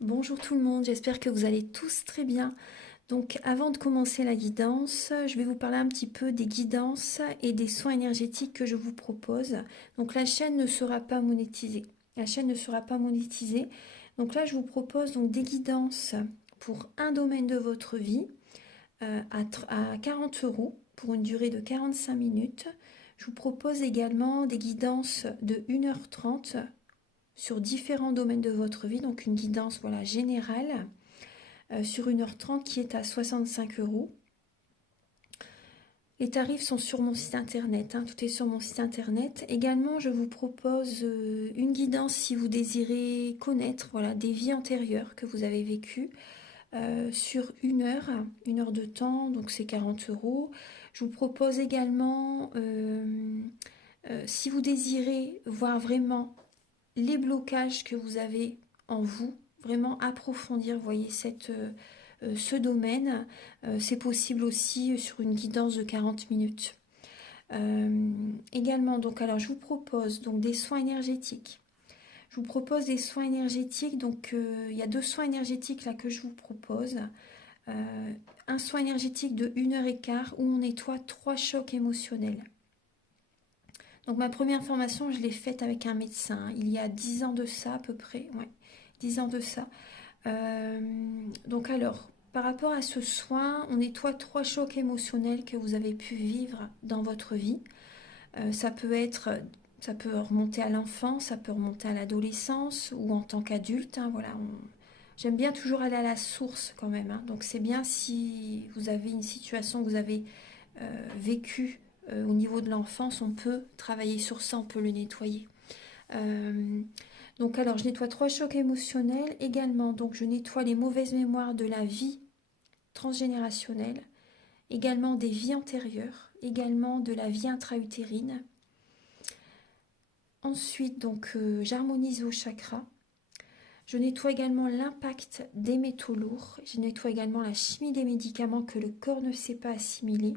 Bonjour tout le monde, j'espère que vous allez tous très bien. Donc avant de commencer la guidance, je vais vous parler un petit peu des guidances et des soins énergétiques que je vous propose. Donc la chaîne ne sera pas monétisée. La chaîne ne sera pas monétisée. Donc là je vous propose donc des guidances pour un domaine de votre vie à 40 euros pour une durée de 45 minutes. Je vous propose également des guidances de 1h30 sur différents domaines de votre vie, donc une guidance voilà, générale sur 1h30 qui est à 65 euros. Les tarifs sont sur mon site internet, hein, tout est sur mon site internet. Également, je vous propose une guidance si vous désirez connaître voilà, des vies antérieures que vous avez vécues sur une heure de temps, donc c'est 40 euros. Je vous propose également, si vous désirez voir vraiment les blocages que vous avez en vous, vraiment approfondir, vous voyez, ce domaine. C'est possible aussi sur une guidance de 40 minutes. Également, donc, alors je vous propose donc des soins énergétiques. Je vous propose des soins énergétiques, donc il y a deux soins énergétiques là que je vous propose. Un soin énergétique de 1h15 où on nettoie 3 chocs émotionnels. Donc ma première formation, je l'ai faite avec un médecin, il y a 10 ans de ça à peu près, ouais, 10 ans de ça. Donc alors, par rapport à ce soin, on nettoie 3 chocs émotionnels que vous avez pu vivre dans votre vie. Ça peut être, ça peut remonter à l'enfance, ça peut remonter à l'adolescence ou en tant qu'adulte, hein, voilà. J'aime bien toujours aller à la source quand même, hein. Donc c'est bien si vous avez une situation que vous avez vécue au niveau de l'enfance, on peut travailler sur ça, on peut le nettoyer. Donc alors je nettoie 3 chocs émotionnels également, donc je nettoie les mauvaises mémoires de la vie transgénérationnelle, également des vies antérieures, également de la vie intra-utérine. Ensuite donc j'harmonise vos chakras. Je nettoie également l'impact des métaux lourds. Je nettoie également la chimie des médicaments que le corps ne sait pas assimiler.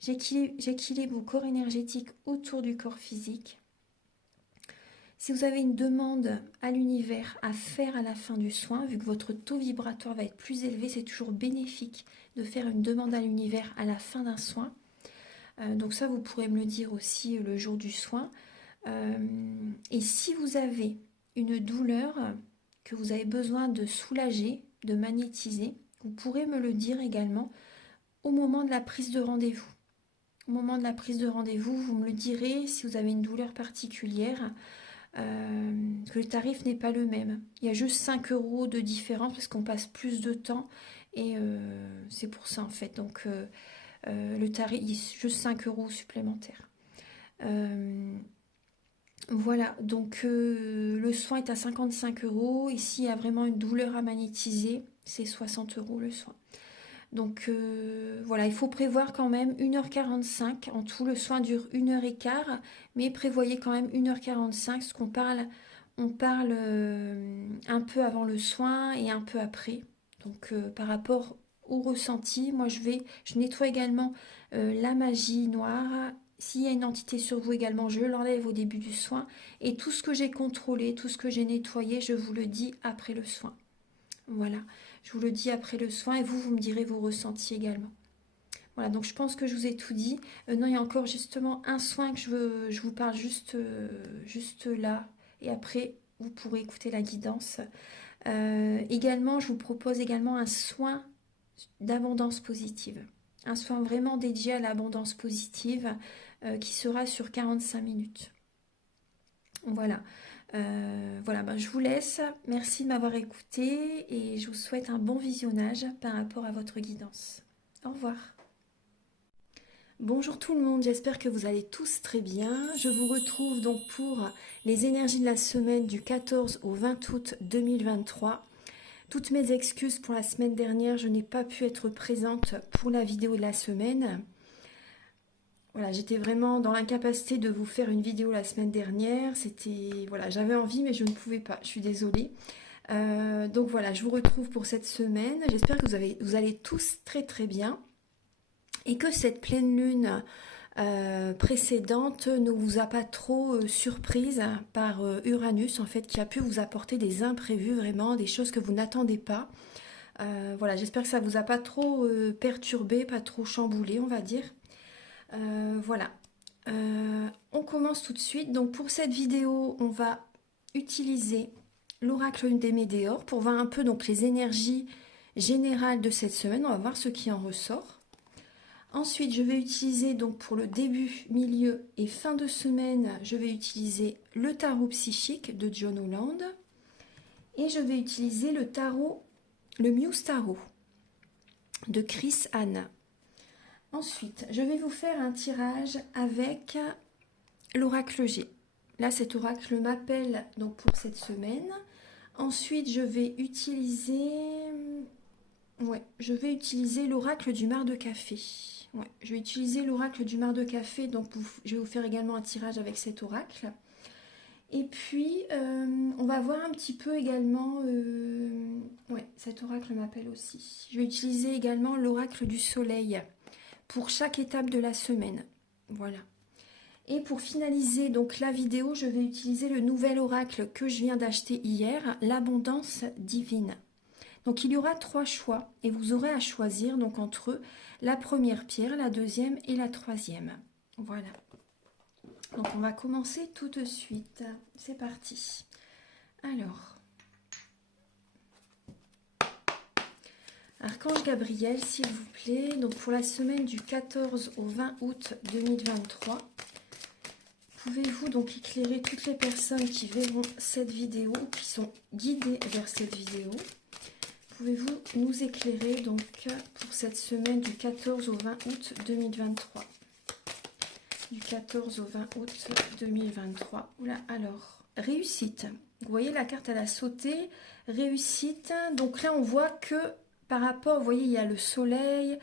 J'équilibre vos corps énergétiques autour du corps physique. Si vous avez une demande à l'univers à faire à la fin du soin, vu que votre taux vibratoire va être plus élevé, c'est toujours bénéfique de faire une demande à l'univers à la fin d'un soin. Donc ça, vous pourrez me le dire aussi le jour du soin. Et si vous avez une douleur que vous avez besoin de soulager, de magnétiser, vous pourrez me le dire également au moment de la prise de rendez-vous. Au moment de la prise de rendez-vous, vous me le direz si vous avez une douleur particulière. Que le tarif n'est pas le même. Il y a juste 5 euros de différence parce qu'on passe plus de temps et c'est pour ça en fait. Donc le tarif, il y a juste 5 euros supplémentaires. Voilà, donc le soin est à 55 euros. Ici, il y a vraiment une douleur à magnétiser. C'est 60 euros le soin. Donc voilà, il faut prévoir quand même 1h45. En tout, le soin dure 1h15, mais prévoyez quand même 1h45, parce on parle un peu avant le soin et un peu après. Donc par rapport au ressenti, moi je nettoie également la magie noire. S'il y a une entité sur vous également, je l'enlève au début du soin. Et tout ce que j'ai contrôlé, tout ce que j'ai nettoyé, je vous le dis après le soin. Voilà, je vous le dis après le soin et vous me direz vos ressentis également. Voilà, donc je pense que je vous ai tout dit. Non, il y a encore justement un soin que je vous parle juste là. Et après, vous pourrez écouter la guidance. Également, je vous propose également un soin d'abondance positive. Un soin vraiment dédié à l'abondance positive qui sera sur 45 minutes. Voilà. Voilà, ben, je vous laisse. Merci de m'avoir écouté et je vous souhaite un bon visionnage par rapport à votre guidance. Au revoir. Bonjour tout le monde, j'espère que vous allez tous très bien. Je vous retrouve donc pour les énergies de la semaine du 14 au 20 août 2023. Toutes mes excuses pour la semaine dernière, je n'ai pas pu être présente pour la vidéo de la semaine. Voilà, j'étais vraiment dans l'incapacité de vous faire une vidéo la semaine dernière. Voilà, j'avais envie mais je ne pouvais pas. Je suis désolée. Donc voilà, je vous retrouve pour cette semaine. J'espère que vous allez tous très très bien et que cette pleine lune précédente ne vous a pas trop surprise par Uranus, en fait, qui a pu vous apporter des imprévus, vraiment, des choses que vous n'attendez pas. Voilà, j'espère que ça vous a pas trop perturbé, pas trop chamboulé, on va dire. Voilà. On commence tout de suite. Donc pour cette vidéo, on va utiliser l'oracle des Météores pour voir un peu donc les énergies générales de cette semaine. On va voir ce qui en ressort. Ensuite, je vais utiliser donc pour le début, milieu et fin de semaine, je vais utiliser le tarot psychique de John Holland et je vais utiliser le tarot, le Muse Tarot de Chris Anne. Ensuite, je vais vous faire un tirage avec l'oracle G. Là, cet oracle m'appelle donc pour cette semaine. Ensuite, je vais utiliser l'oracle du mar de café. Je vais utiliser l'oracle du mar de café, donc je vais vous faire également un tirage avec cet oracle. Et puis, on va voir un petit peu également... cet oracle m'appelle aussi. Je vais utiliser également l'oracle du soleil pour chaque étape de la semaine. Voilà. Et pour finaliser donc la vidéo, je vais utiliser le nouvel oracle que je viens d'acheter hier, l'abondance divine. Donc il y aura 3 choix et vous aurez à choisir donc entre la première pierre, la deuxième et la troisième. Voilà. Donc on va commencer tout de suite. C'est parti. Alors, Archange Gabriel, s'il vous plaît. Donc pour la semaine du 14 au 20 août 2023, pouvez-vous donc éclairer toutes les personnes qui verront cette vidéo, qui sont guidées vers cette vidéo? Pouvez-vous nous éclairer donc pour cette semaine du 14 au 20 août 2023? Du 14 au 20 août 2023. Oula, alors, réussite. Vous voyez, la carte, elle a sauté. Réussite. Donc là, on voit que par rapport, vous voyez, il y a le soleil.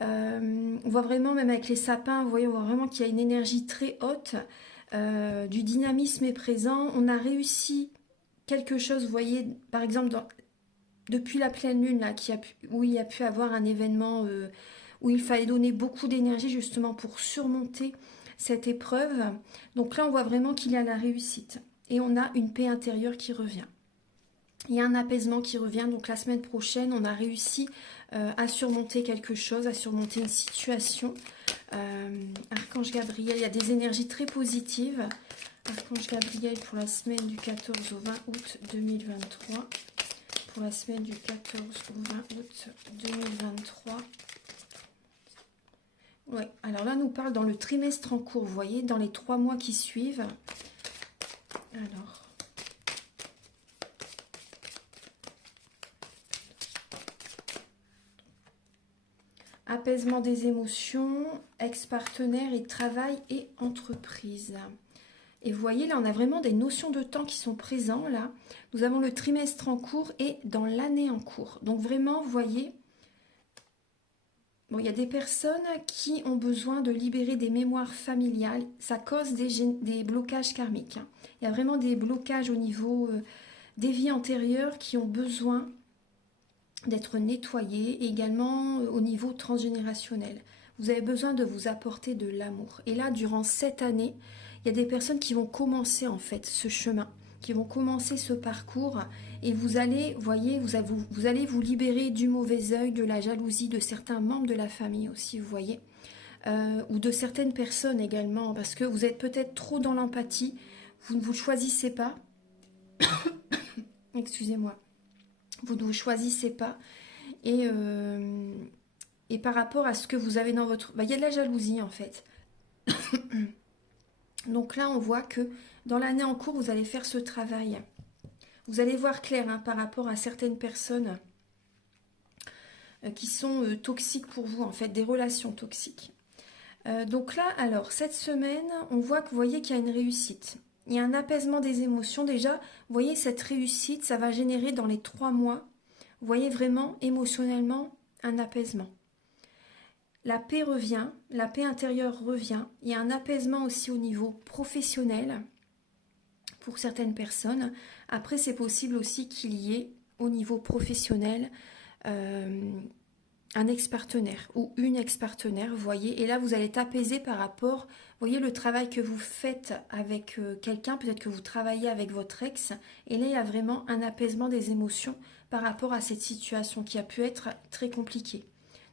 On voit vraiment, même avec les sapins, vous voyez, on voit vraiment qu'il y a une énergie très haute. Du dynamisme est présent. On a réussi quelque chose, vous voyez, par exemple, depuis la pleine lune, là, où il y a pu avoir un événement où il fallait donner beaucoup d'énergie justement pour surmonter cette épreuve. Donc là, on voit vraiment qu'il y a la réussite. Et on a une paix intérieure qui revient. Il y a un apaisement qui revient. Donc la semaine prochaine, on a réussi à surmonter quelque chose, à surmonter une situation. Archange Gabriel, il y a des énergies très positives. Archange Gabriel pour la semaine du 14 au 20 août 2023. Pour la semaine du 14 au 20 août 2023. Ouais, alors là, nous parle dans le trimestre en cours, vous voyez, dans les 3 mois qui suivent. Alors. Apaisement des émotions, ex-partenaire et travail et entreprise. Et vous voyez, là, on a vraiment des notions de temps qui sont présents, là. Nous avons le trimestre en cours et dans l'année en cours. Donc vraiment, vous voyez, bon, il y a des personnes qui ont besoin de libérer des mémoires familiales. Ça cause des blocages karmiques. Hein. Il y a vraiment des blocages au niveau des vies antérieures qui ont besoin d'être nettoyés, et également au niveau transgénérationnel. Vous avez besoin de vous apporter de l'amour. Et là, durant cette année, il y a des personnes qui vont commencer en fait ce chemin, qui vont commencer ce parcours, et vous allez, voyez, vous allez vous libérer du mauvais œil, de la jalousie de certains membres de la famille aussi, vous voyez, ou de certaines personnes également, parce que vous êtes peut-être trop dans l'empathie, vous ne vous choisissez pas, excusez-moi, vous ne vous choisissez pas, et par rapport à ce que vous avez dans votre... il y a de la jalousie en fait. Donc là, on voit que dans l'année en cours, vous allez faire ce travail. Vous allez voir clair hein, par rapport à certaines personnes qui sont toxiques pour vous, en fait, des relations toxiques. Donc là, alors, cette semaine, on voit que vous voyez qu'il y a une réussite. Il y a un apaisement des émotions. Déjà, vous voyez, cette réussite, ça va générer dans les 3 mois, vous voyez vraiment, émotionnellement, un apaisement. La paix revient, la paix intérieure revient. Il y a un apaisement aussi au niveau professionnel pour certaines personnes. Après, c'est possible aussi qu'il y ait au niveau professionnel un ex-partenaire ou une ex-partenaire, vous voyez. Et là, vous allez être apaisé par rapport, vous voyez, le travail que vous faites avec quelqu'un, peut-être que vous travaillez avec votre ex. Et là, il y a vraiment un apaisement des émotions par rapport à cette situation qui a pu être très compliquée.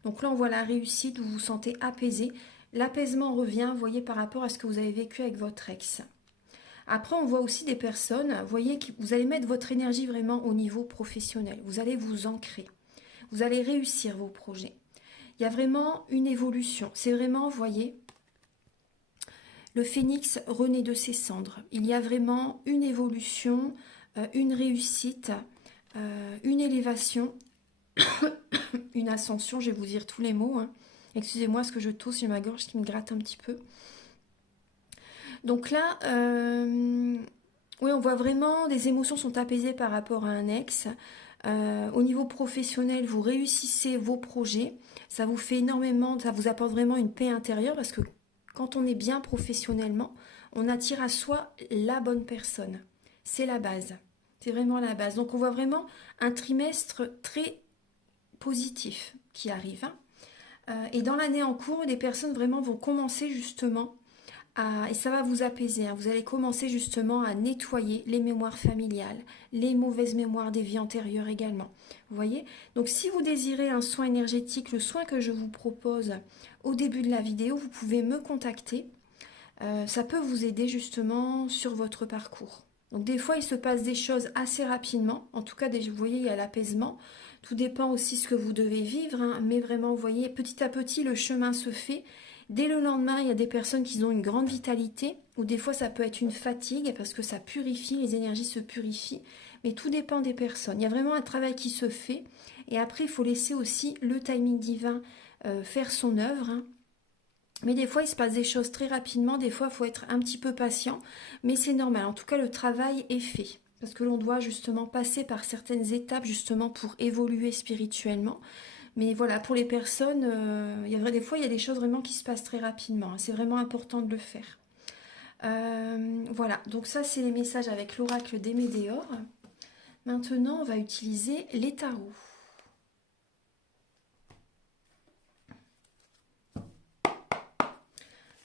Donc là, on voit la réussite, vous vous sentez apaisé. L'apaisement revient, vous voyez, par rapport à ce que vous avez vécu avec votre ex. Après, on voit aussi des personnes, vous voyez, que vous allez mettre votre énergie vraiment au niveau professionnel. Vous allez vous ancrer. Vous allez réussir vos projets. Il y a vraiment une évolution. C'est vraiment, vous voyez, le phénix renaît de ses cendres. Il y a vraiment une évolution, une réussite, une élévation, une ascension. Je vais vous dire tous les mots, hein. Excusez-moi, ce que je tousse, j'ai ma gorge qui me gratte un petit peu. Donc là, oui, on voit vraiment des émotions sont apaisées par rapport à un ex. Au niveau professionnel, vous réussissez vos projets. Ça vous fait énormément, ça vous apporte vraiment une paix intérieure parce que quand on est bien professionnellement, on attire à soi la bonne personne. C'est la base. C'est vraiment la base. Donc on voit vraiment un trimestre très positif qui arrive, hein. Et dans l'année en cours, les personnes vraiment vont commencer justement et ça va vous apaiser, hein. Vous allez commencer justement à nettoyer les mémoires familiales, les mauvaises mémoires des vies antérieures également. Vous voyez? Donc si vous désirez un soin énergétique, le soin que je vous propose au début de la vidéo, vous pouvez me contacter. Ça peut vous aider justement sur votre parcours. Donc des fois, il se passe des choses assez rapidement. En tout cas, vous voyez, il y a l'apaisement. Tout dépend aussi de ce que vous devez vivre, hein. Mais vraiment, vous voyez, petit à petit, le chemin se fait. Dès le lendemain, il y a des personnes qui ont une grande vitalité, ou des fois ça peut être une fatigue parce que ça purifie, les énergies se purifient, mais tout dépend des personnes. Il y a vraiment un travail qui se fait, et après il faut laisser aussi le timing divin faire son œuvre, hein. Mais des fois il se passe des choses très rapidement, des fois il faut être un petit peu patient, mais c'est normal. En tout cas, le travail est fait, parce que l'on doit justement passer par certaines étapes justement pour évoluer spirituellement. Mais voilà, pour les personnes, des fois, il y a des choses vraiment qui se passent très rapidement, hein. C'est vraiment important de le faire. Voilà, donc ça, c'est les messages avec l'oracle des Médéors. Maintenant, on va utiliser les tarots.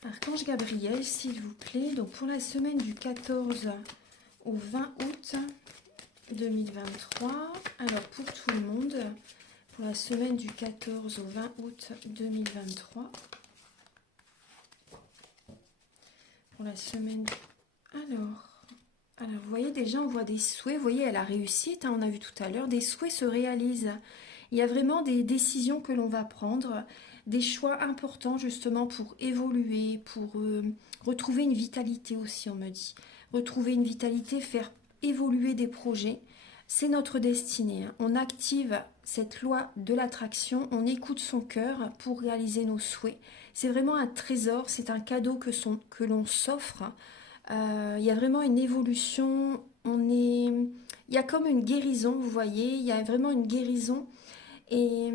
Archange Gabriel, s'il vous plaît. Donc, pour la semaine du 14 au 20 août 2023. Alors, pour tout le monde, pour la semaine du 14 au 20 août 2023. Pour la semaine... Alors, vous voyez, déjà, on voit des souhaits. Vous voyez, elle a réussi, hein, on a vu tout à l'heure. Des souhaits se réalisent. Il y a vraiment des décisions que l'on va prendre, des choix importants, justement, pour évoluer, pour retrouver une vitalité aussi, on me dit. Retrouver une vitalité, faire évoluer des projets. C'est notre destinée, hein. On active cette loi de l'attraction, on écoute son cœur pour réaliser nos souhaits. C'est vraiment un trésor, c'est un cadeau que l'on s'offre. Il y a vraiment une évolution, il y a comme une guérison, vous voyez, il y a vraiment une guérison et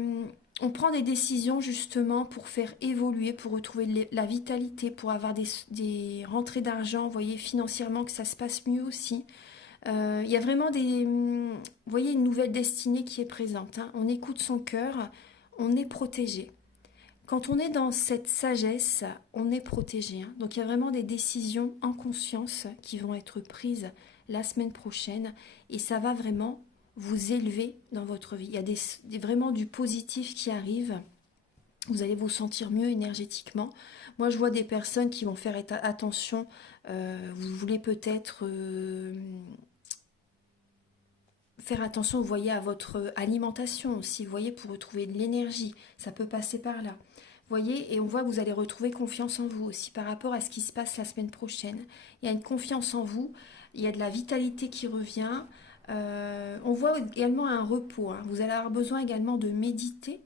on prend des décisions justement pour faire évoluer, pour retrouver la vitalité, pour avoir des rentrées d'argent, vous voyez, financièrement que ça se passe mieux aussi. Il y a vraiment vous voyez, une nouvelle destinée qui est présente, hein. On écoute son cœur, on est protégé. Quand on est dans cette sagesse, on est protégé, hein. Donc il y a vraiment des décisions en conscience qui vont être prises la semaine prochaine et ça va vraiment vous élever dans votre vie. Il y a vraiment du positif qui arrive. Vous allez vous sentir mieux énergétiquement. Moi, je vois des personnes qui vont faire attention. Vous voulez peut-être faire attention, vous voyez, à votre alimentation aussi, vous voyez, pour retrouver de l'énergie. Ça peut passer par là. Vous voyez, et on voit que vous allez retrouver confiance en vous aussi par rapport à ce qui se passe la semaine prochaine. Il y a une confiance en vous, il y a de la vitalité qui revient. On voit également un repos, hein. Vous allez avoir besoin également de méditer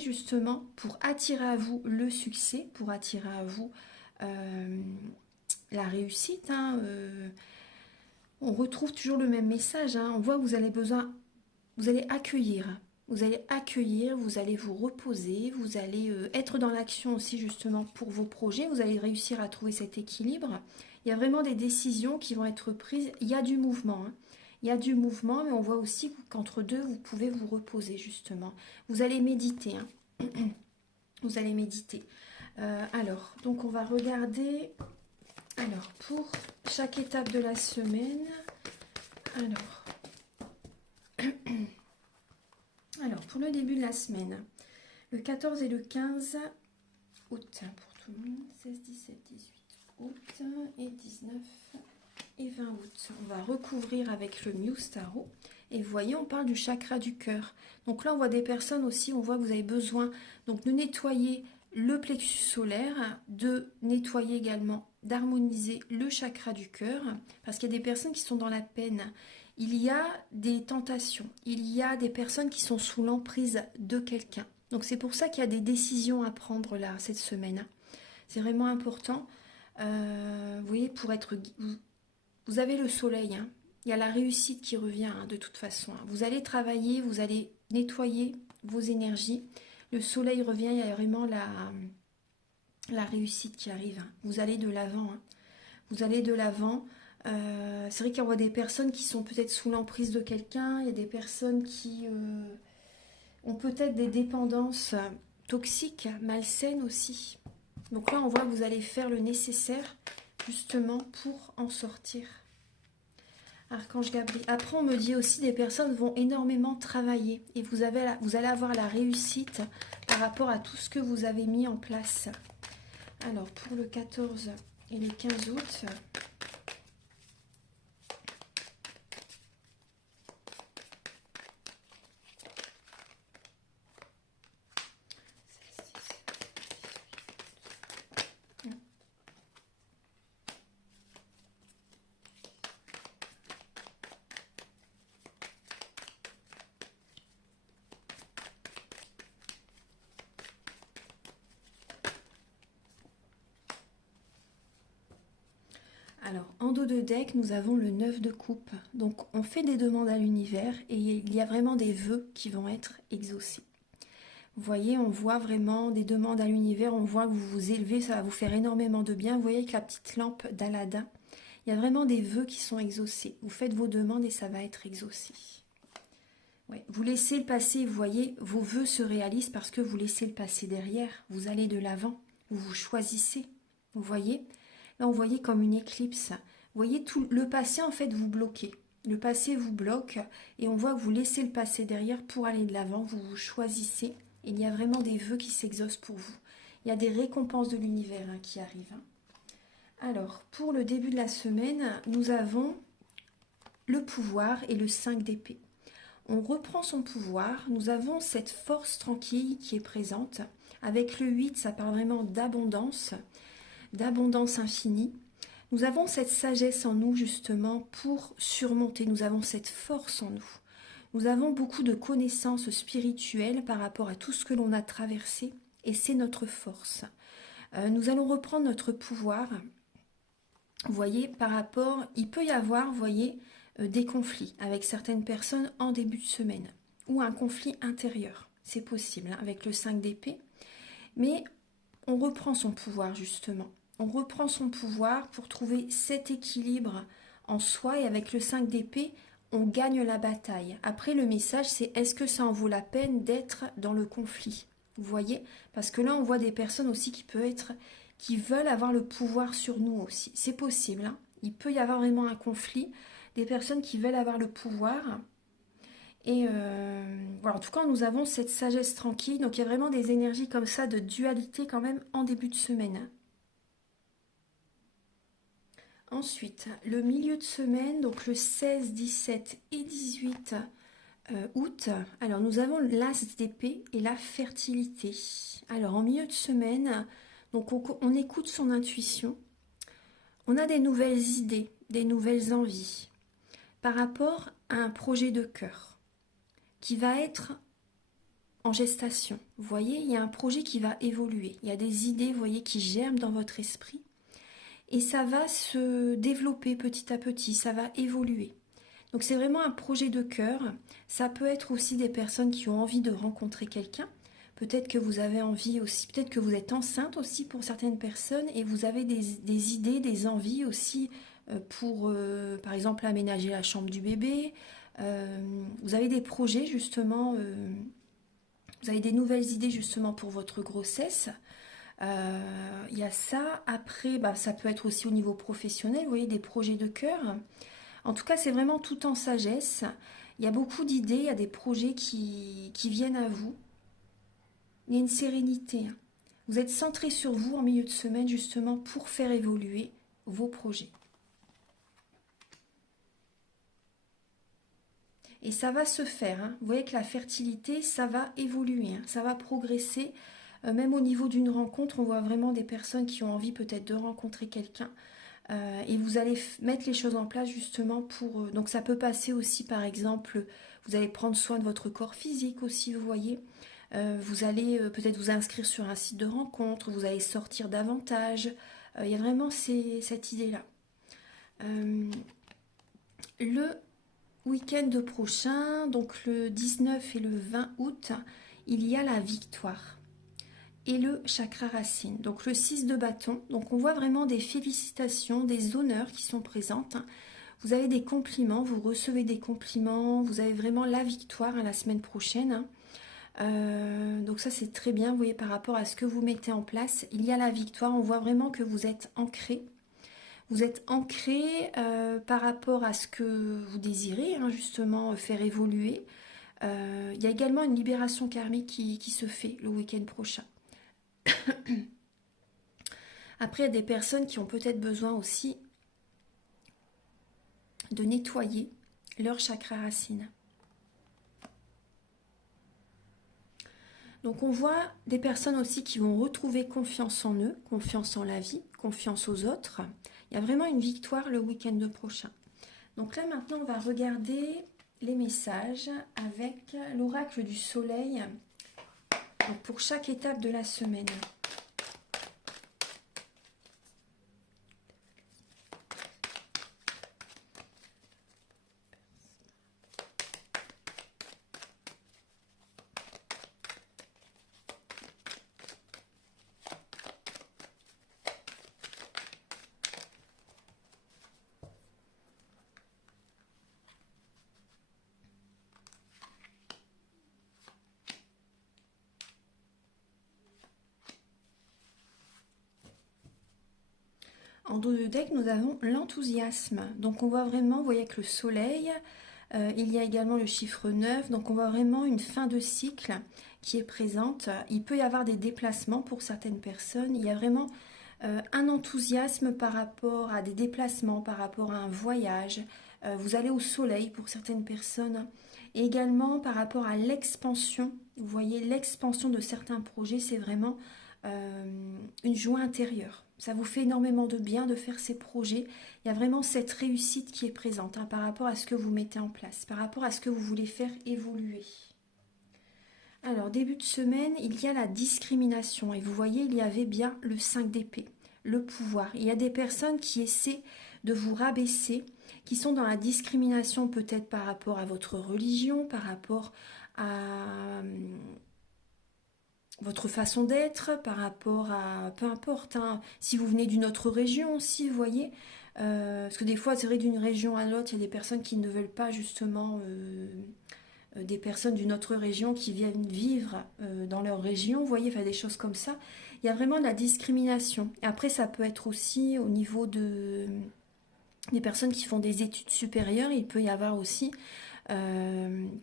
justement pour attirer à vous le succès, pour attirer à vous la réussite, hein. On retrouve toujours le même message, hein. On voit que vous allez accueillir. Vous allez accueillir, vous allez vous reposer, vous allez être dans l'action aussi justement pour vos projets. Vous allez réussir à trouver cet équilibre. Il y a vraiment des décisions qui vont être prises. Il y a du mouvement, hein. Il y a du mouvement, mais on voit aussi qu'entre deux, vous pouvez vous reposer justement. Vous allez méditer, hein. Vous allez méditer. Alors, donc on va regarder. Alors, pour chaque étape de la semaine. Alors, pour le début de la semaine, le 14 et le 15 août pour tout le monde, 16, 17, 18 août et 19 et 20 août. On va recouvrir avec le Muse Tarot. Et vous voyez, on parle du chakra du cœur. Donc là, on voit des personnes aussi, on voit que vous avez besoin donc, de nettoyer le plexus solaire, de nettoyer également, d'harmoniser le chakra du cœur, parce qu'il y a des personnes qui sont dans la peine. Il y a des tentations, il y a des personnes qui sont sous l'emprise de quelqu'un. Donc c'est pour ça qu'il y a des décisions à prendre là, cette semaine. C'est vraiment important. Vous voyez, pour être... Vous avez le soleil, hein. Il y a la réussite qui revient, hein, de toute façon. Vous allez travailler, vous allez nettoyer vos énergies. Le soleil revient, il y a vraiment la réussite qui arrive, hein. Vous allez de l'avant, hein. Vous allez de l'avant. C'est vrai qu'il y a des personnes qui sont peut-être sous l'emprise de quelqu'un. Il y a des personnes qui ont peut-être des dépendances toxiques, malsaines aussi. Donc là, on voit que vous allez faire le nécessaire justement pour en sortir. Archange Gabriel. Après, on me dit aussi des personnes vont énormément travailler et vous allez avoir la réussite par rapport à tout ce que vous avez mis en place. Alors, pour le 14 et le 15 août... Alors, en dos de deck, nous avons le 9 de coupe. Donc, on fait des demandes à l'univers et il y a vraiment des vœux qui vont être exaucés. Vous voyez, on voit vraiment des demandes à l'univers, on voit que vous vous élevez, ça va vous faire énormément de bien. Vous voyez avec la petite lampe d'Aladin, il y a vraiment des vœux qui sont exaucés. Vous faites vos demandes et ça va être exaucé. Ouais. Vous laissez le passé, vous voyez, vos vœux se réalisent parce que vous laissez le passé derrière. Vous allez de l'avant, vous choisissez. Vous voyez ? Là, on voyait comme une éclipse. Vous voyez, tout le passé, en fait, vous bloquez. Le passé vous bloque et on voit que vous laissez le passé derrière pour aller de l'avant. Vous vous choisissez. Il y a vraiment des vœux qui s'exaucent pour vous. Il y a des récompenses de l'univers, hein, qui arrivent. Hein. Alors, pour le début de la semaine, nous avons le pouvoir et le 5 d'épée. On reprend son pouvoir. Nous avons cette force tranquille qui est présente. Avec le 8, ça parle vraiment d'abondance infinie. Nous avons cette sagesse en nous justement pour surmonter, nous avons cette force en nous. Nous avons beaucoup de connaissances spirituelles par rapport à tout ce que l'on a traversé et c'est notre force. Nous allons reprendre notre pouvoir. Vous voyez, par rapport, il peut y avoir, vous voyez, des conflits avec certaines personnes en début de semaine ou un conflit intérieur. C'est possible, hein, avec le 5 d'épée. Mais on reprend son pouvoir justement. On reprend son pouvoir pour trouver cet équilibre en soi et avec le 5 d'épée, on gagne la bataille. Après, le message, c'est est-ce que ça en vaut la peine d'être dans le conflit? Vous voyez? Parce que là, on voit des personnes aussi qui veulent avoir le pouvoir sur nous aussi. C'est possible, hein. Il peut y avoir vraiment un conflit. Des personnes qui veulent avoir le pouvoir. Et voilà, en tout cas, nous avons cette sagesse tranquille. Donc, il y a vraiment des énergies comme ça de dualité quand même en début de semaine. Ensuite, le milieu de semaine, donc le 16, 17 et 18 août. Alors, nous avons l'as d'épée et la fertilité. Alors, en milieu de semaine, donc on écoute son intuition. On a des nouvelles idées, des nouvelles envies par rapport à un projet de cœur qui va être en gestation. Vous voyez, il y a un projet qui va évoluer. Il y a des idées, vous voyez, qui germent dans votre esprit. Et ça va se développer petit à petit, ça va évoluer. Donc c'est vraiment un projet de cœur. Ça peut être aussi des personnes qui ont envie de rencontrer quelqu'un. Peut-être que vous avez envie aussi, peut-être que vous êtes enceinte aussi pour certaines personnes et vous avez des idées, des envies aussi pour, par exemple, aménager la chambre du bébé. Vous avez des projets, justement, vous avez des nouvelles idées, justement, pour votre grossesse. Il y a ça. Après, bah, ça peut être aussi au niveau professionnel, vous voyez, des projets de cœur. En tout cas, c'est vraiment tout en sagesse. Il y a beaucoup d'idées, il y a des projets qui viennent à vous. Il y a une sérénité. Vous êtes centré sur vous en milieu de semaine, justement, pour faire évoluer vos projets. Et ça va se faire, hein. Vous voyez que la fertilité, ça va évoluer, hein. Ça va progresser. Même au niveau d'une rencontre, on voit vraiment des personnes qui ont envie peut-être de rencontrer quelqu'un. Et vous allez mettre les choses en place justement pour... donc ça peut passer aussi par exemple, vous allez prendre soin de votre corps physique aussi, vous voyez. Vous allez peut-être vous inscrire sur un site de rencontre, vous allez sortir davantage. Il y a vraiment cette idée-là. Le week-end prochain, donc le 19 et le 20 août, il y a la victoire et le chakra racine. Donc le 6 de bâton. Donc on voit vraiment des félicitations, des honneurs qui sont présentes. Vous avez des compliments, vous recevez des compliments, vous avez vraiment la victoire la semaine prochaine. Donc ça c'est très bien, vous voyez, par rapport à ce que vous mettez en place. Il y a la victoire, on voit vraiment que vous êtes ancré. Vous êtes ancré par rapport à ce que vous désirez, hein, justement, faire évoluer. Il y a également une libération karmique qui se fait le week-end prochain. Après, il y a des personnes qui ont peut-être besoin aussi de nettoyer leur chakra racine. Donc on voit des personnes aussi qui vont retrouver confiance en eux, confiance en la vie, confiance aux autres. Il y a vraiment une victoire le week-end prochain. Donc là maintenant on va regarder les messages avec l'oracle du soleil, donc pour chaque étape de la semaine. En dos de deck, nous avons l'enthousiasme. Donc on voit vraiment, vous voyez, avec le soleil, il y a également le chiffre 9. Donc on voit vraiment une fin de cycle qui est présente. Il peut y avoir des déplacements pour certaines personnes. Il y a vraiment un enthousiasme par rapport à des déplacements, par rapport à un voyage. Vous allez au soleil pour certaines personnes. Et également par rapport à l'expansion. Vous voyez, l'expansion de certains projets, c'est vraiment une joie intérieure. Ça vous fait énormément de bien de faire ces projets. Il y a vraiment cette réussite qui est présente, hein, par rapport à ce que vous mettez en place, par rapport à ce que vous voulez faire évoluer. Alors, début de semaine, il y a la discrimination. Et vous voyez, il y avait bien le 5 d'épée, le pouvoir. Il y a des personnes qui essaient de vous rabaisser, qui sont dans la discrimination peut-être par rapport à votre religion, par rapport à votre façon d'être, par rapport à... Peu importe, hein, si vous venez d'une autre région aussi, vous voyez. Parce que des fois, c'est vrai, d'une région à l'autre, il y a des personnes qui ne veulent pas justement... des personnes d'une autre région qui viennent vivre dans leur région, vous voyez, enfin, des choses comme ça. Il y a vraiment de la discrimination. Et après, ça peut être aussi au niveau des personnes qui font des études supérieures, il peut y avoir aussi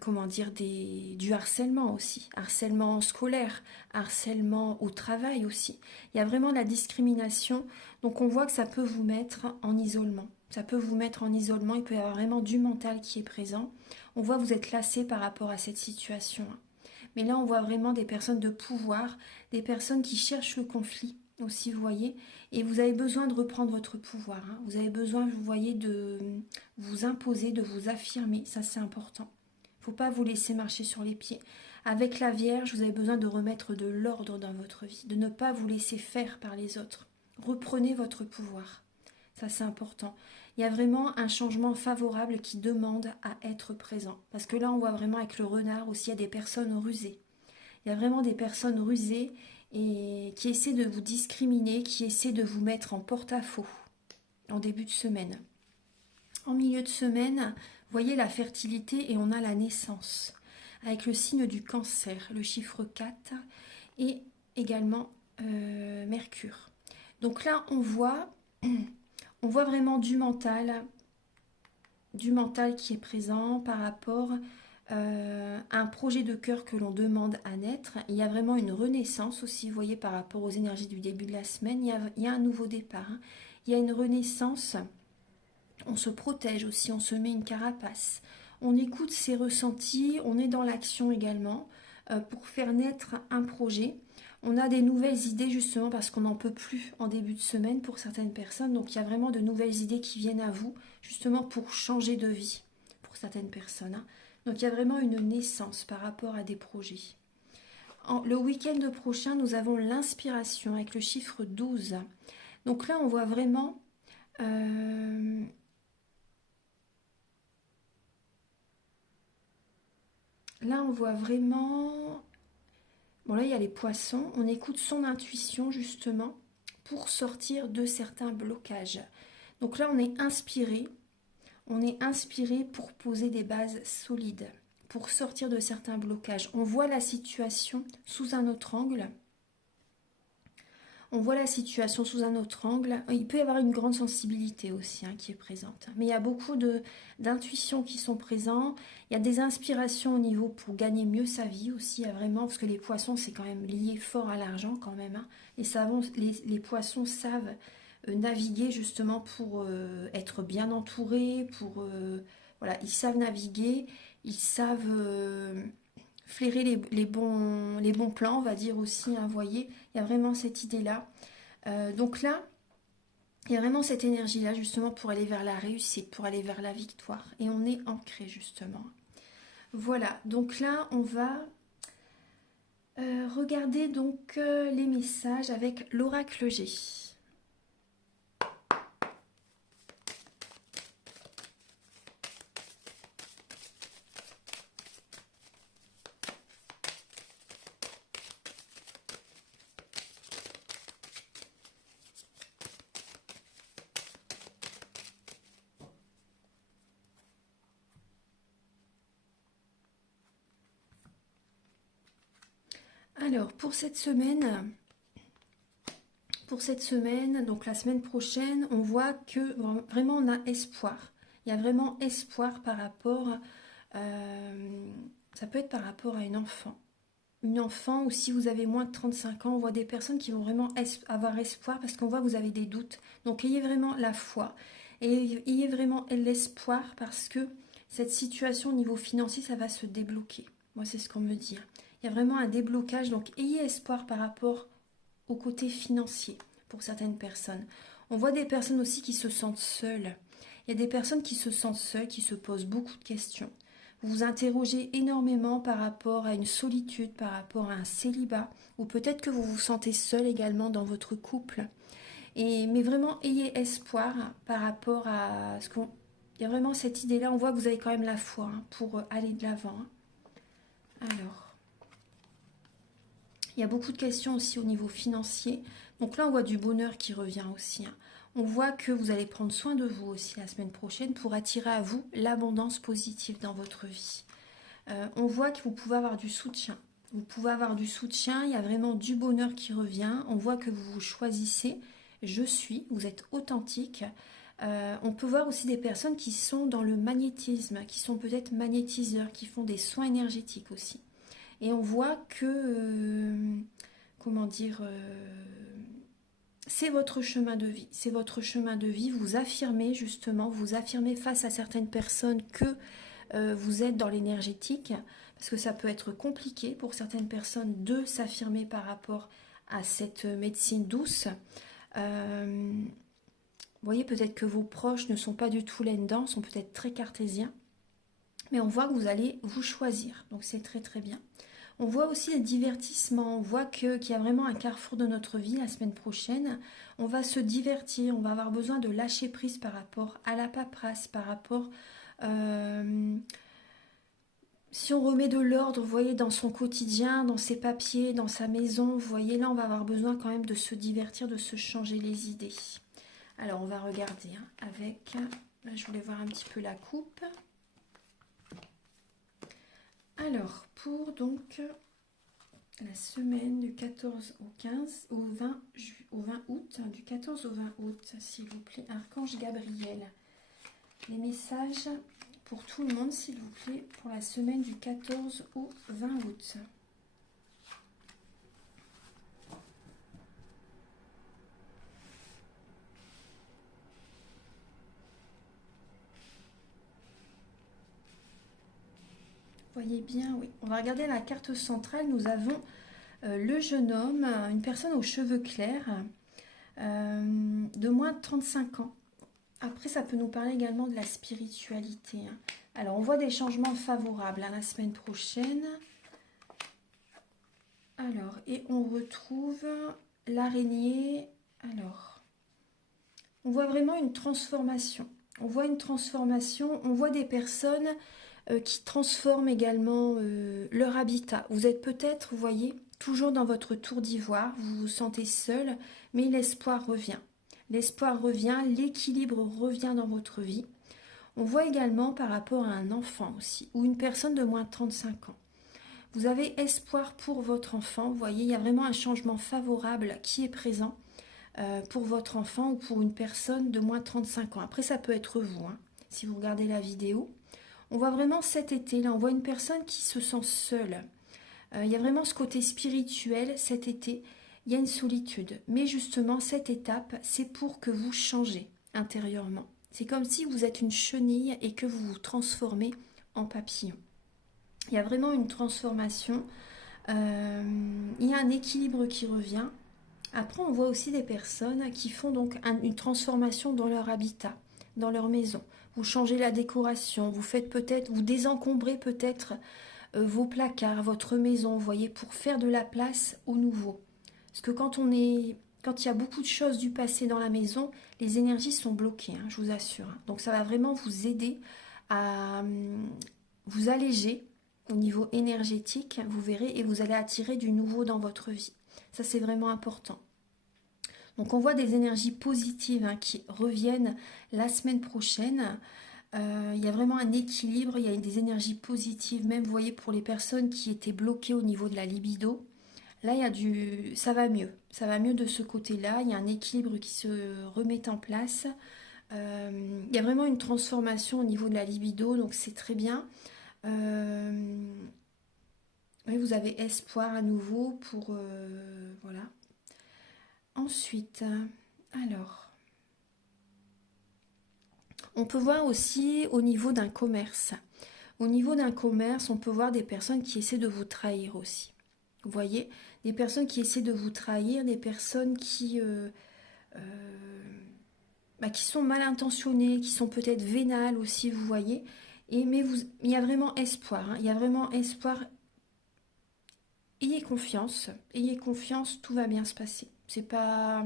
comment dire, du harcèlement aussi, harcèlement scolaire, harcèlement au travail aussi. Il y a vraiment de la discrimination, donc on voit que ça peut vous mettre en isolement. Ça peut vous mettre en isolement, il peut y avoir vraiment du mental qui est présent. On voit que vous êtes lassé par rapport à cette situation. Mais là, on voit vraiment des personnes de pouvoir, des personnes qui cherchent le conflit aussi, vous voyez. Et vous avez besoin de reprendre votre pouvoir, hein. Vous avez besoin, vous voyez, de vous imposer, de vous affirmer. Ça, c'est important. Il ne faut pas vous laisser marcher sur les pieds. Avec la Vierge, vous avez besoin de remettre de l'ordre dans votre vie, de ne pas vous laisser faire par les autres. Reprenez votre pouvoir. Ça, c'est important. Il y a vraiment un changement favorable qui demande à être présent. Parce que là, on voit vraiment avec le renard aussi, il y a des personnes rusées. Il y a vraiment des personnes rusées et qui essaient de vous discriminer, qui essaient de vous mettre en porte-à-faux. en début de semaine. En milieu de semaine, vous voyez la fertilité et on a la naissance. Avec le signe du cancer, le chiffre 4 et également Mercure. Donc là, on voit vraiment du mental qui est présent par rapport à un projet de cœur que l'on demande à naître. Il y a vraiment une renaissance aussi, vous voyez, par rapport aux énergies du début de la semaine. Il y a un nouveau départ, hein. Il y a une renaissance. On se protège aussi, on se met une carapace. On écoute ses ressentis, on est dans l'action également pour faire naître un projet. On a des nouvelles idées justement parce qu'on n'en peut plus en début de semaine pour certaines personnes. Donc il y a vraiment de nouvelles idées qui viennent à vous justement pour changer de vie pour certaines personnes, hein. Donc il y a vraiment une naissance par rapport à des projets. Le week-end prochain, nous avons l'inspiration avec le chiffre 12. Donc là, on voit vraiment... Là, on voit vraiment... Bon, là, il y a les poissons. On écoute son intuition, justement, pour sortir de certains blocages. Donc là, on est inspiré. On est inspiré pour poser des bases solides, pour sortir de certains blocages. On voit la situation sous un autre angle. On voit la situation sous un autre angle. Il peut y avoir une grande sensibilité aussi, hein, qui est présente. Mais il y a beaucoup d'intuitions qui sont présentes. Il y a des inspirations au niveau pour gagner mieux sa vie aussi. Il y a vraiment, parce que les poissons, c'est quand même lié fort à l'argent quand même, hein. Les poissons savent naviguer justement pour être bien entourés. Voilà, ils savent naviguer. Ils savent... flairer les bons plans, on va dire aussi, hein, vous voyez, il y a vraiment cette idée-là. Donc là, il y a vraiment cette énergie-là, justement, pour aller vers la réussite, pour aller vers la victoire. Et on est ancré, justement. Voilà, donc là, on va regarder donc les messages avec l'oracle G. Alors, pour cette semaine, donc la semaine prochaine, on voit que vraiment on a espoir. Il y a vraiment espoir par rapport, ça peut être par rapport à une enfant. Une enfant, ou si vous avez moins de 35 ans, on voit des personnes qui vont vraiment avoir espoir parce qu'on voit que vous avez des doutes. Donc ayez vraiment la foi et ayez vraiment l'espoir parce que cette situation au niveau financier, ça va se débloquer. Moi, c'est ce qu'on me dit. Il y a vraiment un déblocage, donc ayez espoir par rapport au côté financier pour certaines personnes. On voit des personnes aussi qui se sentent seules. Il y a des personnes qui se sentent seules, qui se posent beaucoup de questions. Vous vous interrogez énormément par rapport à une solitude, par rapport à un célibat, ou peut-être que vous vous sentez seul également dans votre couple. Mais vraiment, ayez espoir par rapport à ce qu'on... Il y a vraiment cette idée-là, on voit que vous avez quand même la foi, hein, pour aller de l'avant, hein. Alors, il y a beaucoup de questions aussi au niveau financier. Donc là, on voit du bonheur qui revient aussi, hein. On voit que vous allez prendre soin de vous aussi la semaine prochaine pour attirer à vous l'abondance positive dans votre vie. On voit que vous pouvez avoir du soutien. Vous pouvez avoir du soutien, il y a vraiment du bonheur qui revient. On voit que vous vous choisissez. Je suis, vous êtes authentique. On peut voir aussi des personnes qui sont dans le magnétisme, qui sont peut-être magnétiseurs, qui font des soins énergétiques aussi. Et on voit que, comment dire, c'est votre chemin de vie. C'est votre chemin de vie. Vous affirmez justement, vous affirmez face à certaines personnes que vous êtes dans l'énergétique. Parce que ça peut être compliqué pour certaines personnes de s'affirmer par rapport à cette médecine douce. Vous voyez, peut-être que vos proches ne sont pas du tout là-dedans, sont peut-être très cartésiens. Mais on voit que vous allez vous choisir. Donc c'est très très bien. On voit aussi les divertissements, on voit qu'il y a vraiment un carrefour de notre vie la semaine prochaine. On va se divertir, on va avoir besoin de lâcher prise par rapport à la paperasse, par rapport... si on remet de l'ordre, vous voyez, dans son quotidien, dans ses papiers, dans sa maison, vous voyez, là, on va avoir besoin quand même de se divertir, de se changer les idées. Alors, on va regarder hein, avec... Là, je voulais voir un petit peu la coupe. Alors, pour donc la semaine du 14 au 15, au 20 août, du 14 au 20 août, s'il vous plaît, Archange Gabriel. Les messages pour tout le monde, s'il vous plaît, pour la semaine du 14 au 20 août. Voyez bien, oui. On va regarder la carte centrale. Nous avons le jeune homme, une personne aux cheveux clairs, de moins de 35 ans. Après, ça peut nous parler également de la spiritualité. Hein. Alors, on voit des changements favorables la semaine prochaine. Alors, et on retrouve l'araignée. Alors, on voit vraiment une transformation. On voit une transformation. On voit des personnes qui transforment également leur habitat. Vous êtes peut-être, vous voyez, toujours dans votre tour d'ivoire, vous vous sentez seul, mais l'espoir revient. L'espoir revient, l'équilibre revient dans votre vie. On voit également par rapport à un enfant aussi, ou une personne de moins de 35 ans. Vous avez espoir pour votre enfant, vous voyez, il y a vraiment un changement favorable qui est présent pour votre enfant ou pour une personne de moins de 35 ans. Après, ça peut être vous, hein, si vous regardez la vidéo. On voit vraiment cet été, là, on voit une personne qui se sent seule. Il y a vraiment ce côté spirituel cet été. Il y a une solitude. Mais justement, cette étape, c'est pour que vous changez intérieurement. C'est comme si vous êtes une chenille et que vous vous transformez en papillon. Il y a vraiment une transformation. Il y a un équilibre qui revient. Après, on voit aussi des personnes qui font donc une transformation dans leur habitat, dans leur maison. Vous changez la décoration, vous faites peut-être, vous désencombrez peut-être vos placards, votre maison, vous voyez, pour faire de la place au nouveau. Parce que quand il y a beaucoup de choses du passé dans la maison, les énergies sont bloquées, hein, je vous assure. Donc ça va vraiment vous aider à vous alléger au niveau énergétique, vous verrez, et vous allez attirer du nouveau dans votre vie. Ça, c'est vraiment important. Donc on voit des énergies positives hein, qui reviennent la semaine prochaine. Il y a vraiment un équilibre, il y a des énergies positives, même vous voyez pour les personnes qui étaient bloquées au niveau de la libido. Là, ça va mieux de ce côté-là, il y a un équilibre qui se remet en place. Il y a vraiment une transformation au niveau de la libido, donc c'est très bien. Oui, vous avez espoir à nouveau pour... voilà. Ensuite, alors... On peut voir aussi au niveau d'un commerce. Au niveau d'un commerce, on peut voir des personnes qui essaient de vous trahir aussi. Vous voyez, des personnes qui essaient de vous trahir, des personnes qui sont mal intentionnées, qui sont peut-être vénales aussi, vous voyez. Mais il y a vraiment espoir. Hein, il y a vraiment espoir. Ayez confiance, tout va bien se passer. C'est pas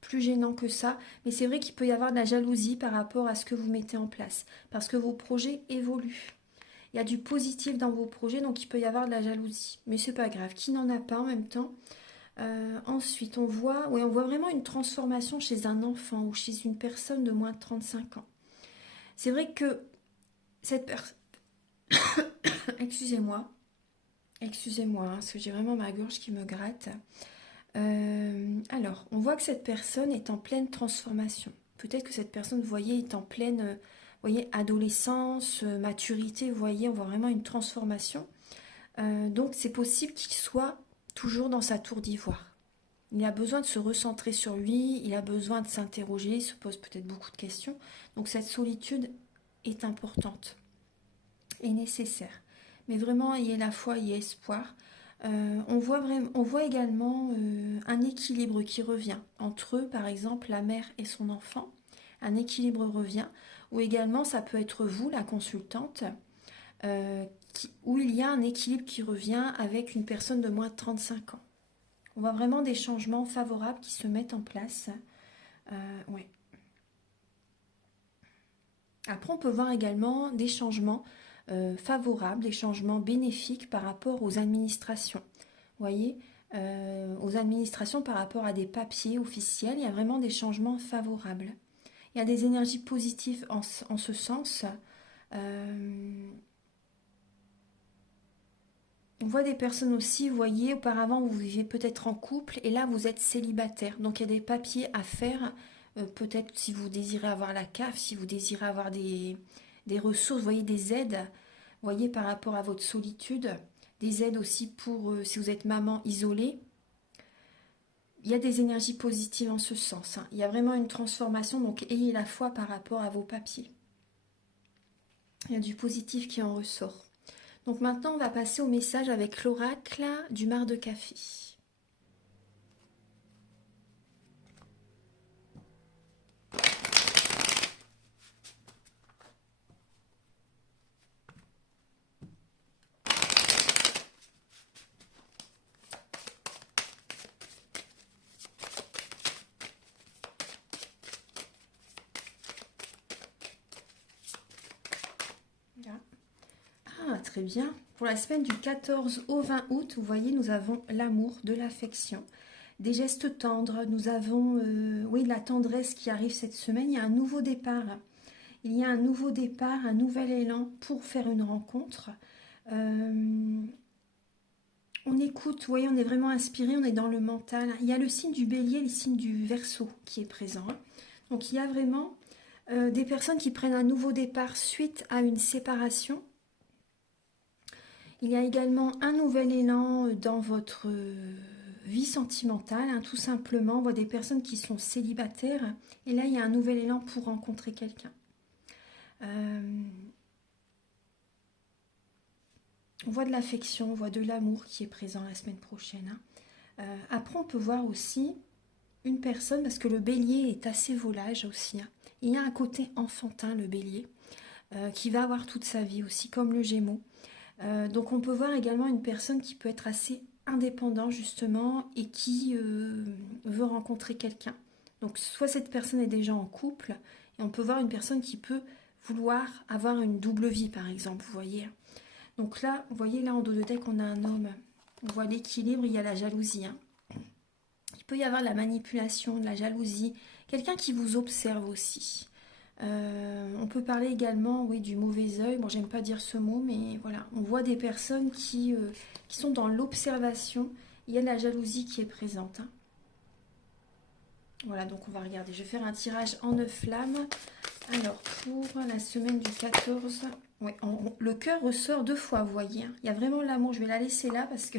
plus gênant que ça, mais c'est vrai qu'il peut y avoir de la jalousie par rapport à ce que vous mettez en place, parce que vos projets évoluent. Il y a du positif dans vos projets, donc il peut y avoir de la jalousie. Mais c'est pas grave, qui n'en a pas en même temps. Ensuite, on voit vraiment une transformation chez un enfant ou chez une personne de moins de 35 ans. C'est vrai que cette personne... Excusez-moi, hein, parce que j'ai vraiment ma gorge qui me gratte. Alors, on voit que cette personne est en pleine transformation. Peut-être que cette personne, vous voyez, est en pleine adolescence, maturité. Vous voyez, on voit vraiment une transformation. Donc, c'est possible qu'il soit toujours dans sa tour d'ivoire. Il a besoin de se recentrer sur lui, il a besoin de s'interroger, il se pose peut-être beaucoup de questions. Donc, cette solitude est importante et nécessaire. Mais vraiment, ayez la foi, ayez espoir. On voit également un équilibre qui revient entre eux, par exemple la mère et son enfant. Un équilibre revient, ou également ça peut être vous, la consultante, où il y a un équilibre qui revient avec une personne de moins de 35 ans. On voit vraiment des changements favorables qui se mettent en place. Ouais. Après, on peut voir également des changements favorables, des changements bénéfiques par rapport aux administrations. Vous voyez, aux administrations par rapport à des papiers officiels. Il y a vraiment des changements favorables. Il y a des énergies positives en ce sens. On voit des personnes aussi, vous voyez, auparavant vous viviez peut-être en couple et là vous êtes célibataire. Donc il y a des papiers à faire, peut-être si vous désirez avoir la CAF, si vous désirez avoir des ressources, vous voyez, des aides, vous voyez, par rapport à votre solitude, des aides aussi pour si vous êtes maman isolée. Il y a des énergies positives en ce sens, hein. Il y a vraiment une transformation, donc ayez la foi par rapport à vos papiers. Il y a du positif qui en ressort. Donc maintenant, on va passer au message avec l'oracle du mar de café. Ah, très bien. Pour la semaine du 14 au 20 août, vous voyez, nous avons l'amour, de l'affection, des gestes tendres. Nous avons, oui, de la tendresse qui arrive cette semaine. Il y a un nouveau départ. Il y a un nouveau départ, un nouvel élan pour faire une rencontre. On écoute, vous voyez, on est vraiment inspiré, on est dans le mental. Il y a le signe du bélier, le signe du verseau qui est présent. Donc il y a vraiment des personnes qui prennent un nouveau départ suite à une séparation. Il y a également un nouvel élan dans votre vie sentimentale, hein, tout simplement. On voit des personnes qui sont célibataires. Et là, il y a un nouvel élan pour rencontrer quelqu'un. On voit de l'affection, on voit de l'amour qui est présent la semaine prochaine, hein. Après, on peut voir aussi une personne, parce que le bélier est assez volage aussi, hein. Il y a un côté enfantin, le bélier, qui va avoir toute sa vie aussi, comme le gémeau. Donc on peut voir également une personne qui peut être assez indépendant justement et qui veut rencontrer quelqu'un. Donc soit cette personne est déjà en couple et on peut voir une personne qui peut vouloir avoir une double vie par exemple, vous voyez. Donc là, vous voyez là en dos de deck on a un homme, on voit l'équilibre, il y a la jalousie, hein. Il peut y avoir de la manipulation, de la jalousie, quelqu'un qui vous observe aussi. On peut parler également, oui, du mauvais œil. Bon, j'aime pas dire ce mot, mais voilà, on voit des personnes qui sont dans l'observation. Il y a de la jalousie qui est présente, hein. Voilà, donc on va regarder. Je vais faire un tirage en 9 flammes. Alors, pour la semaine du 14, ouais, le cœur ressort 2 fois, vous voyez, hein. Il y a vraiment l'amour. Je vais la laisser là parce que...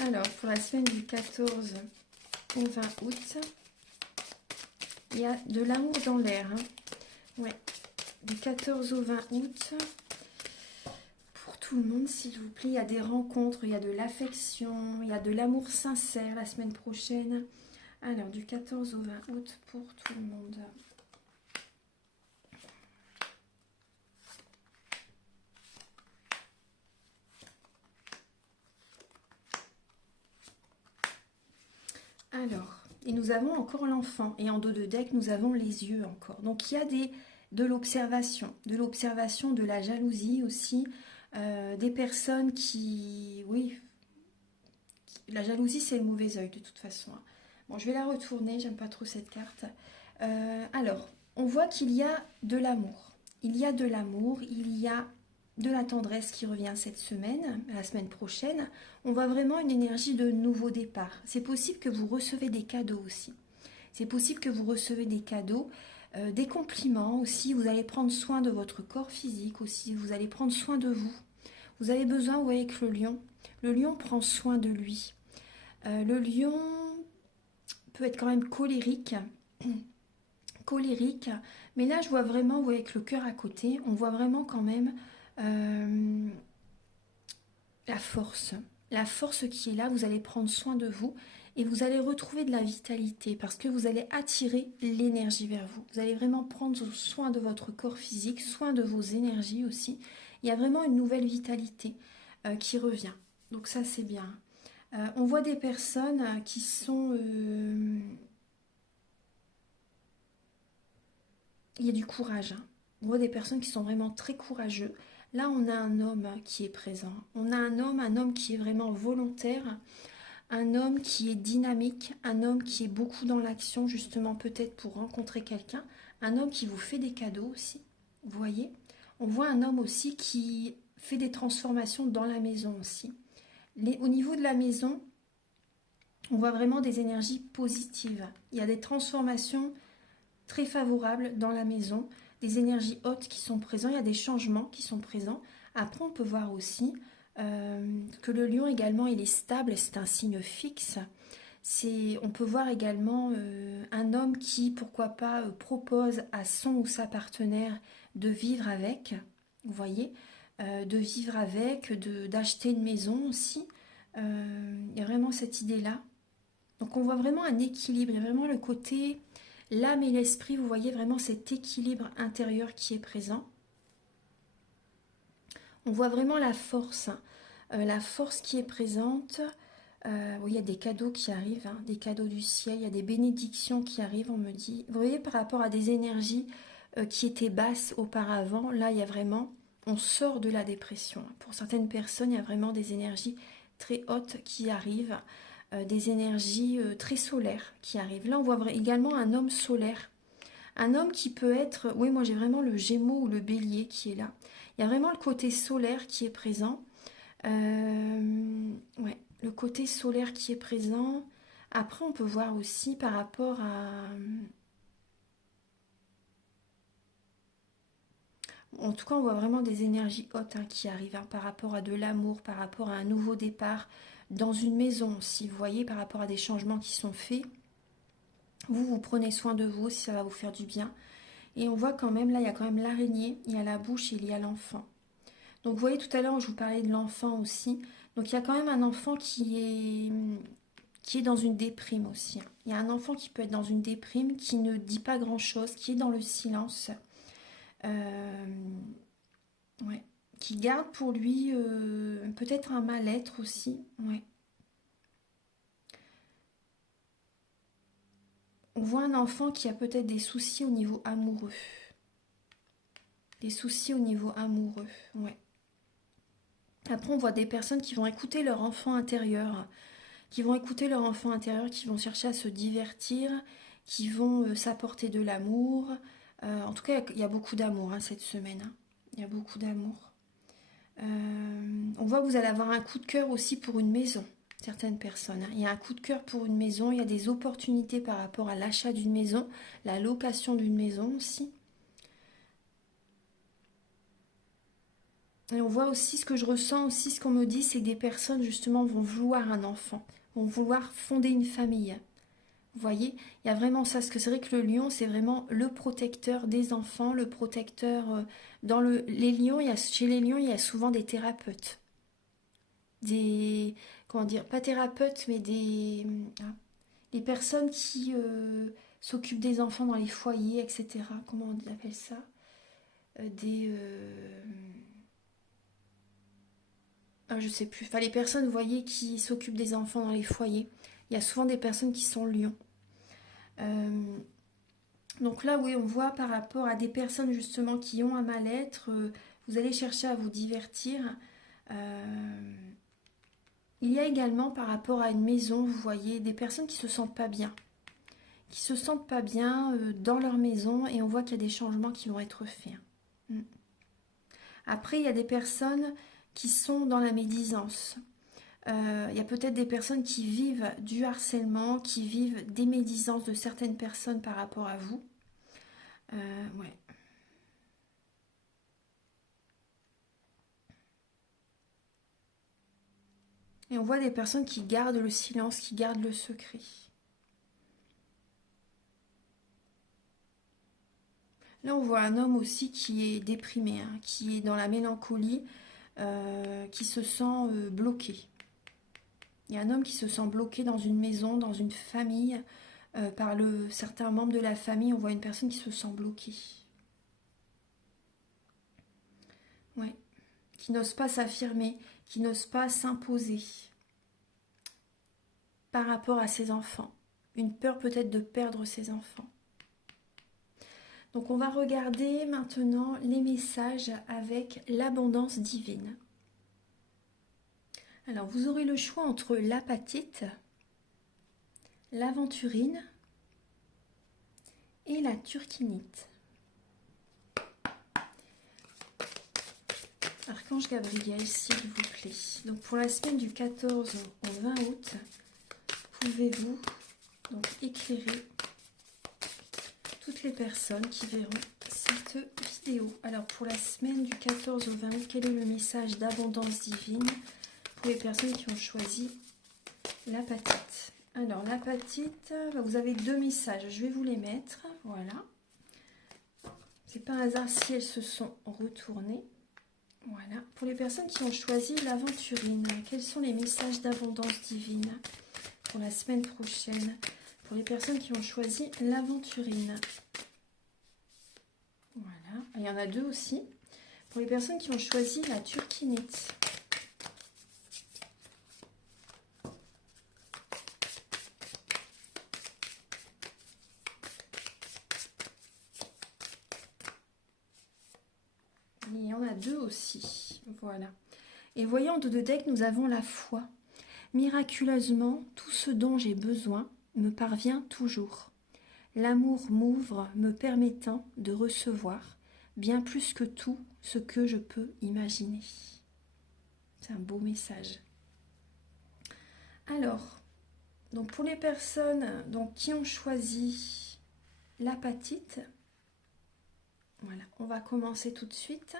Alors, pour la semaine du 14 au 20 août... Il y a de l'amour dans l'air, hein. Ouais. Du 14 au 20 août. Pour tout le monde, s'il vous plaît. Il y a des rencontres, il y a de l'affection, il y a de l'amour sincère la semaine prochaine. Alors, du 14 au 20 août pour tout le monde. Alors, et nous avons encore l'enfant. Et en dos de deck, nous avons les yeux encore. Donc, il y a de l'observation, de la jalousie aussi. Des personnes qui... Oui, la jalousie, c'est le mauvais œil de toute façon, hein. Bon, je vais la retourner, j'aime pas trop cette carte. Alors, on voit qu'il y a de l'amour. Il y a de l'amour, il y a de la tendresse qui revient cette semaine, la semaine prochaine. On voit vraiment une énergie de nouveau départ. C'est possible que vous recevez des cadeaux aussi. C'est possible que vous recevez des cadeaux, des compliments aussi. Vous allez prendre soin de votre corps physique aussi. Vous allez prendre soin de vous. Vous avez besoin, vous voyez, avec le lion. Le lion prend soin de lui. Le lion peut être quand même colérique. Colérique. Mais là, je vois vraiment, vous voyez, avec le cœur à côté, on voit vraiment quand même la force. La force qui est là, vous allez prendre soin de vous et vous allez retrouver de la vitalité parce que vous allez attirer l'énergie vers vous. Vous allez vraiment prendre soin de votre corps physique, soin de vos énergies aussi. Il y a vraiment une nouvelle vitalité qui revient. Donc ça, c'est bien. On voit des personnes qui sont... il y a du courage, hein. On voit des personnes qui sont vraiment très courageux. Là, on a un homme qui est présent. On a un homme qui est vraiment volontaire. un homme qui est dynamique, un homme qui est beaucoup dans l'action, justement peut-être pour rencontrer quelqu'un, un homme qui vous fait des cadeaux aussi, vous voyez. On voit un homme aussi qui fait des transformations dans la maison aussi. Au niveau de la maison, on voit vraiment des énergies positives. Il y a des transformations très favorables dans la maison, des énergies hautes qui sont présentes, il y a des changements qui sont présents. Après, on peut voir aussi que le lion également, il est stable, c'est un signe fixe. On peut voir également un homme qui, pourquoi pas, propose à son ou sa partenaire de vivre avec, vous voyez, de vivre avec, d'acheter une maison aussi. Il y a vraiment cette idée-là. Donc on voit vraiment un équilibre, il y a vraiment le côté, l'âme et l'esprit, vous voyez vraiment cet équilibre intérieur qui est présent. On voit vraiment la force qui est présente. Oui, il y a des cadeaux qui arrivent, hein, des cadeaux du ciel, il y a des bénédictions qui arrivent, on me dit. Vous voyez, par rapport à des énergies qui étaient basses auparavant, là, il y a vraiment, on sort de la dépression. Pour certaines personnes, il y a vraiment des énergies très hautes qui arrivent, des énergies très solaires qui arrivent. Là, on voit également un homme solaire. Un homme qui peut être, oui, moi j'ai vraiment le Gémeaux ou le Bélier qui est là. Il y a vraiment le côté solaire qui est présent. Ouais, le côté solaire qui est présent. Après, on peut voir aussi par rapport à... En tout cas, on voit vraiment des énergies hautes hein, qui arrivent hein, par rapport à de l'amour, par rapport à un nouveau départ dans une maison. Si vous voyez, par rapport à des changements qui sont faits, vous prenez soin de vous si ça va vous faire du bien. Et on voit quand même, là, il y a quand même l'araignée, il y a la bouche et il y a l'enfant. Donc vous voyez tout à l'heure, je vous parlais de l'enfant aussi. Donc il y a quand même un enfant qui est dans une déprime aussi. Il y a un enfant qui peut être dans une déprime, qui ne dit pas grand-chose, qui est dans le silence. Euh, ouais. Qui garde pour lui peut-être un mal-être aussi. Ouais. On voit un enfant qui a peut-être des soucis au niveau amoureux. Des soucis au niveau amoureux, ouais. Après, on voit des personnes qui vont écouter leur enfant intérieur, qui vont écouter leur enfant intérieur, qui vont chercher à se divertir, qui vont s'apporter de l'amour. En tout cas, il y a beaucoup d'amour hein, cette semaine. Hein. Il y a beaucoup d'amour. On voit que vous allez avoir un coup de cœur aussi pour une maison, certaines personnes. Hein. Il y a un coup de cœur pour une maison, il y a des opportunités par rapport à l'achat d'une maison, la location d'une maison aussi. Et on voit aussi ce que je ressens aussi, ce qu'on me dit, c'est que des personnes justement vont vouloir un enfant, vont vouloir fonder une famille. Vous voyez, il y a vraiment ça, parce que c'est vrai que le lion, c'est vraiment le protecteur des enfants, le protecteur dans les lions, chez les lions, il y a souvent des thérapeutes. Des, comment dire, pas thérapeutes, mais des personnes qui s'occupent des enfants dans les foyers, etc. Comment on appelle ça? Des... je sais plus. Enfin, les personnes, vous voyez, qui s'occupent des enfants dans les foyers. Il y a souvent des personnes qui sont lions. Donc là, oui, on voit par rapport à des personnes justement qui ont un mal-être, vous allez chercher à vous divertir. Il y a également par rapport à une maison, vous voyez, des personnes qui se sentent pas bien. Qui se sentent pas bien dans leur maison et on voit qu'il y a des changements qui vont être faits. Mm. Après, il y a des personnes qui sont dans la médisance. Il y a peut-être des personnes qui vivent du harcèlement, qui vivent des médisances de certaines personnes par rapport à vous. Ouais. Et on voit des personnes qui gardent le silence, qui gardent le secret. Là, on voit un homme aussi qui est déprimé, hein, qui est dans la mélancolie, qui se sent bloqué. Il y a un homme qui se sent bloqué dans une maison, dans une famille, par certains membres de la famille. On voit une personne qui se sent bloquée. Ouais. Qui n'ose pas s'affirmer, qui n'ose pas s'imposer par rapport à ses enfants. Une peur peut-être de perdre ses enfants. Donc on va regarder maintenant les messages avec l'abondance divine. Alors, vous aurez le choix entre l'apatite, l'aventurine et la turquinite. Archange Gabriel, s'il vous plaît. Donc, pour la semaine du 14 au 20 août, pouvez-vous donc éclairer toutes les personnes qui verront cette vidéo. Alors, pour la semaine du 14 au 20 août, quel est le message d'abondance divine pour les personnes qui ont choisi l'apatite? Alors, l'apatite, vous avez 2 messages. Je vais vous les mettre. Voilà. C'est pas un hasard si elles se sont retournées. Voilà. Pour les personnes qui ont choisi l'aventurine, quels sont les messages d'abondance divine pour la semaine prochaine? Pour les personnes qui ont choisi l'aventurine. Voilà. Il y en a 2 aussi. Pour les personnes qui ont choisi la turquinite. Il y en a 2 aussi. Voilà. Et voyant en dos de deck, nous avons la foi. Miraculeusement, tout ce dont j'ai besoin me parvient toujours. L'amour m'ouvre, me permettant de recevoir bien plus que tout ce que je peux imaginer. C'est un beau message. Alors, donc pour les personnes donc, qui ont choisi l'apatite, voilà, on va commencer tout de suite.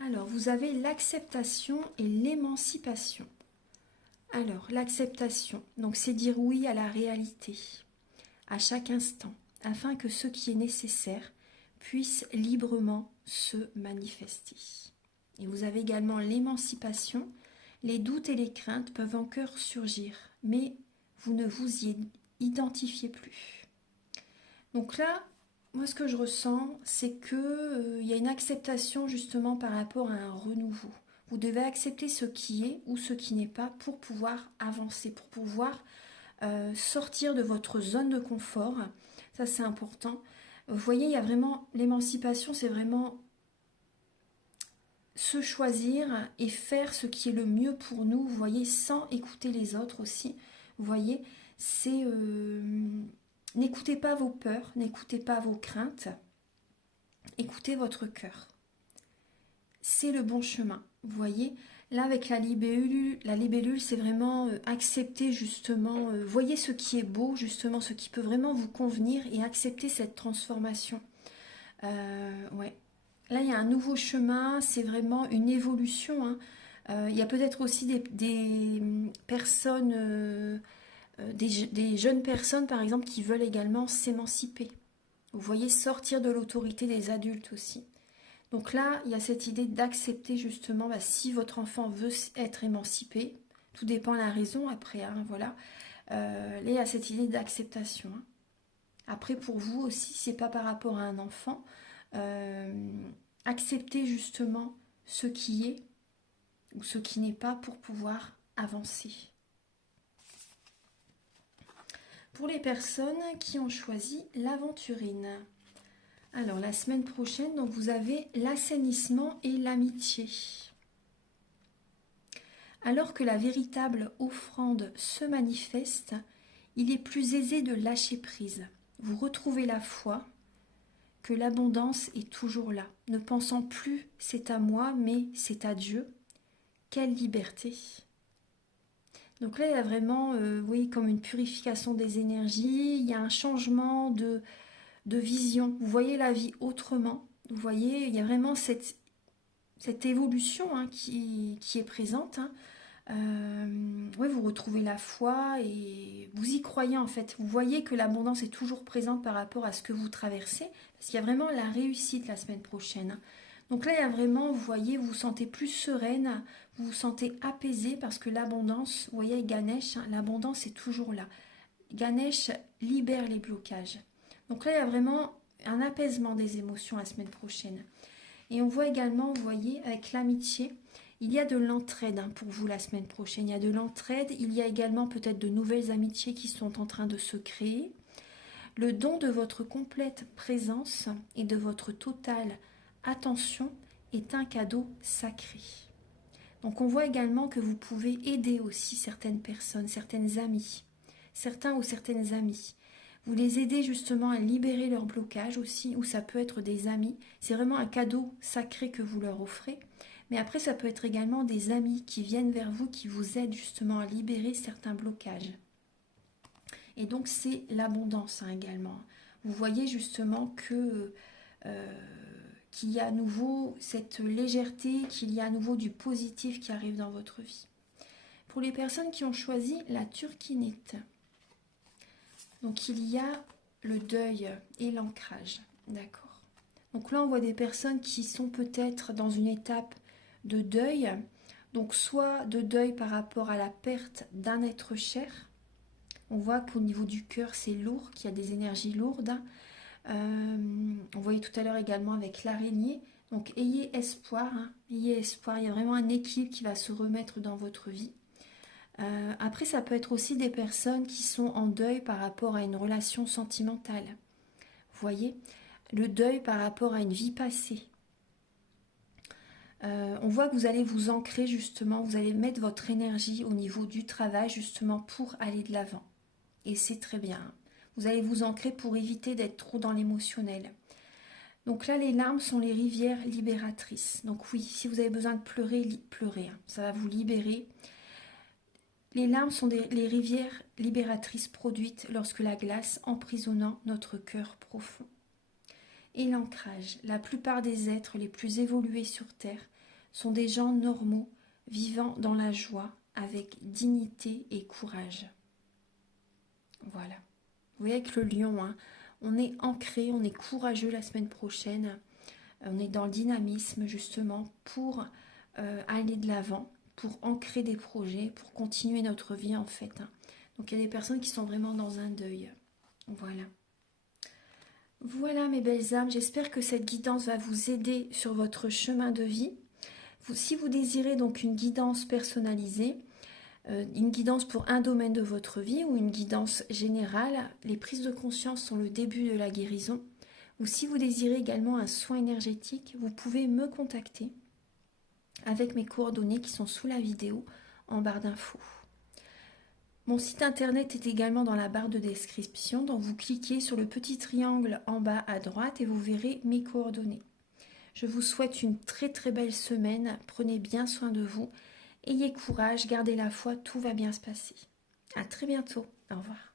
Alors, vous avez l'acceptation et l'émancipation. Alors, l'acceptation, donc c'est dire oui à la réalité, à chaque instant, afin que ce qui est nécessaire puisse librement se manifester. Et vous avez également l'émancipation. Les doutes et les craintes peuvent encore surgir, mais vous ne vous y identifiez plus. Donc là, moi ce que je ressens, c'est que y a une acceptation justement par rapport à un renouveau. Vous devez accepter ce qui est ou ce qui n'est pas pour pouvoir avancer, pour pouvoir sortir de votre zone de confort. Ça, c'est important. Vous voyez, il y a vraiment l'émancipation, c'est vraiment se choisir et faire ce qui est le mieux pour nous, vous voyez, sans écouter les autres aussi. Vous voyez, c'est... n'écoutez pas vos peurs, n'écoutez pas vos craintes, écoutez votre cœur. C'est le bon chemin, vous voyez. Là, avec la libellule, c'est vraiment accepter justement, voyez ce qui est beau, justement, ce qui peut vraiment vous convenir et accepter cette transformation. Ouais. Là, il y a un nouveau chemin, c'est vraiment une évolution. Hein. Il y a peut-être aussi des personnes, des jeunes personnes, par exemple, qui veulent également s'émanciper. Vous voyez, sortir de l'autorité des adultes aussi. Donc là, il y a cette idée d'accepter justement, si votre enfant veut être émancipé, tout dépend de la raison après, hein, voilà. Là, il y a cette idée d'acceptation. Hein. Après, pour vous aussi, c'est pas par rapport à un enfant. Accepter justement ce qui est ou ce qui n'est pas pour pouvoir avancer. Pour les personnes qui ont choisi l'aventurine. Alors, la semaine prochaine, donc vous avez l'assainissement et l'amitié. Alors que la véritable offrande se manifeste, il est plus aisé de lâcher prise. Vous retrouvez la foi que l'abondance est toujours là, ne pensant plus c'est à moi, mais c'est à Dieu. Quelle liberté! Donc là, il y a vraiment, oui, comme une purification des énergies, il y a un changement de vision. Vous voyez la vie autrement. Vous voyez, il y a vraiment cette évolution hein, qui est présente. Hein. Oui, vous retrouvez la foi et vous y croyez en fait. Vous voyez que l'abondance est toujours présente par rapport à ce que vous traversez. Parce qu'il y a vraiment la réussite la semaine prochaine. Donc là, il y a vraiment, vous voyez, vous vous sentez plus sereine, vous vous sentez apaisée parce que l'abondance, vous voyez, Ganesh, hein, l'abondance est toujours là. Ganesh libère les blocages. Donc là, il y a vraiment un apaisement des émotions la semaine prochaine. Et on voit également, vous voyez, avec l'amitié, il y a de l'entraide hein, pour vous la semaine prochaine. Il y a de l'entraide, il y a également peut-être de nouvelles amitiés qui sont en train de se créer. Le don de votre complète présence et de votre totale attention est un cadeau sacré. Donc on voit également que vous pouvez aider aussi certaines personnes, certaines amies, certains ou certaines amies. Vous les aidez justement à libérer leur blocage aussi, ou ça peut être des amis. C'est vraiment un cadeau sacré que vous leur offrez. Mais après, ça peut être également des amis qui viennent vers vous, qui vous aident justement à libérer certains blocages. Et donc c'est l'abondance également. Vous voyez justement que qu'il y a à nouveau cette légèreté, qu'il y a à nouveau du positif qui arrive dans votre vie. Pour les personnes qui ont choisi la turquinite, donc il y a le deuil et l'ancrage, d'accord. Donc là on voit des personnes qui sont peut-être dans une étape de deuil, donc soit de deuil par rapport à la perte d'un être cher. On voit qu'au niveau du cœur c'est lourd, qu'il y a des énergies lourdes. On voyait tout à l'heure également avec l'araignée. Donc ayez espoir, ayez espoir. Il y a vraiment un équilibre qui va se remettre dans votre vie. Après, ça peut être aussi des personnes qui sont en deuil par rapport à une relation sentimentale. Vous voyez, le deuil par rapport à une vie passée. On voit que vous allez vous ancrer justement, vous allez mettre votre énergie au niveau du travail justement pour aller de l'avant. Et c'est très bien. Vous allez vous ancrer pour éviter d'être trop dans l'émotionnel. Donc là, les larmes sont les rivières libératrices. Donc oui, si vous avez besoin de pleurer, pleurez. Ça va vous libérer. Les larmes sont les rivières libératrices produites lorsque la glace emprisonnant notre cœur profond. Et l'ancrage. La plupart des êtres les plus évolués sur Terre sont des gens normaux, vivant dans la joie, avec dignité et courage. Voilà. Vous voyez avec le lion, on est ancré, on est courageux la semaine prochaine. On est dans le dynamisme justement pour aller de l'avant, pour ancrer des projets, pour continuer notre vie en fait. Donc il y a des personnes qui sont vraiment dans un deuil. Voilà. Voilà mes belles âmes, j'espère que cette guidance va vous aider sur votre chemin de vie. Si vous désirez donc une guidance personnalisée, une guidance pour un domaine de votre vie ou une guidance générale, les prises de conscience sont le début de la guérison. Ou si vous désirez également un soin énergétique, vous pouvez me contacter avec mes coordonnées qui sont sous la vidéo en barre d'infos. Mon site internet est également dans la barre de description, donc vous cliquez sur le petit triangle en bas à droite et vous verrez mes coordonnées. Je vous souhaite une très très belle semaine, prenez bien soin de vous. Ayez courage, gardez la foi, tout va bien se passer. À très bientôt. Au revoir.